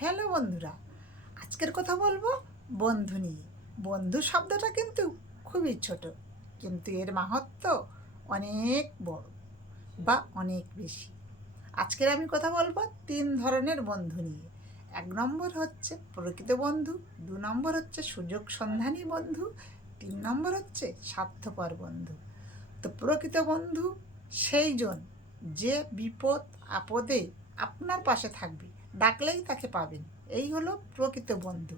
Hello বন্ধুরা, আজকের কথা বলবো বন্ধু নিয়ে। বন্ধু শব্দটা কিন্তু খুবই ছোট, কিন্তু এর মাহাত্ম্য অনেক বড় বা অনেক বেশি। আজকের আমি কথা বলবো 3 ধরনের বন্ধু নিয়ে। 1 নম্বর হচ্ছে প্রকৃত বন্ধু, 2 নম্বর হচ্ছে সুযোগ সন্ধানী বন্ধু, 3 নম্বর হচ্ছে স্বার্থপর বন্ধু। তো প্রকৃত বন্ধু সেইজন যে বিপদ আপদে আপনার পাশে থাকবে, ডাকলেই তাকে পাবেন, এই হলো প্রকৃত বন্ধু।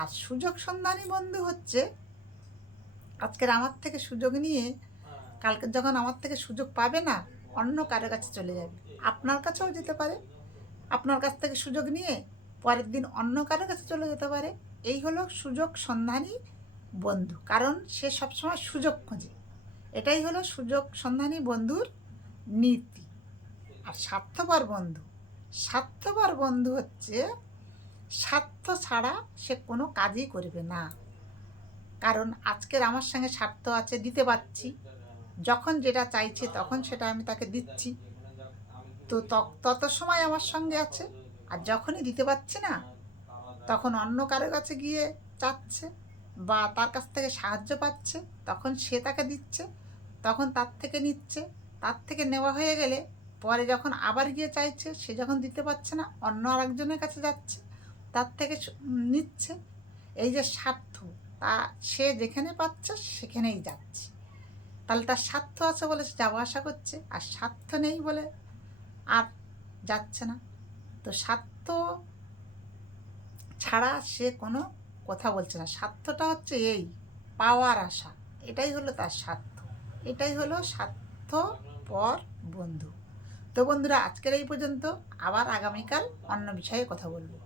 আর সুযোগ সন্ধানী বন্ধু হচ্ছে আজকের আমার থেকে সুযোগ নিয়ে কালকে যখন আমার থেকে সুযোগ পাবে না, অন্য কারো কাছে চলে যাবে। আপনার কাছেও যেতে পারে, আপনার কাছ থেকে সুযোগ নিয়ে পরের দিন অন্য কারো কাছে চলে যেতে পারে। এই হলো সুযোগ সন্ধানী বন্ধু, কারণ সে সবসময় সুযোগ খোঁজে। এটাই হলো সুযোগ সন্ধানী বন্ধুর নীতি। আর স্বার্থপর বন্ধু, স্বার্থপর বন্ধু হচ্ছে স্বার্থ ছাড়া সে কোনো কাজই করবে না। কারণ আজকের আমার সঙ্গে স্বার্থ আছে, দিতে পারছি, যখন যেটা চাইছে তখন সেটা আমি তাকে দিচ্ছি, তো তত সময় আমার সঙ্গে আছে। আর যখনই দিতে পারছি না, তখন অন্য কারো কাছে গিয়ে চাচ্ছে বা তার কাছ থেকে সাহায্য পাচ্ছে, তখন সে তাকে দিচ্ছে, তখন তার থেকে নিচ্ছে, তার থেকে নেওয়া হয়ে গেলে পরে যখন আবার গিয়ে চাইছে, সে যখন দিতে পারছে না, অন্য আরেকজনের কাছে যাচ্ছে, তার থেকে নিচ্ছে। এই যে স্বার্থ, তা সে যেখানে পাচ্ছে সেখানেই যাচ্ছে। তাহলে তার স্বার্থ আছে বলে সে যাওয়া আসা করছে, আর স্বার্থ নেই বলে আর যাচ্ছে না। তো স্বার্থ ছাড়া সে কোনো কথা বলছে না। স্বার্থটা হচ্ছে এই পাওয়ার আশা, এটাই হলো তার স্বার্থ। এটাই হলো স্বার্থপর বন্ধু। তো বন্ধুরা, আজকের এই পর্যন্ত। আবার আগামীকাল অন্য বিষয়ে কথা বলবো।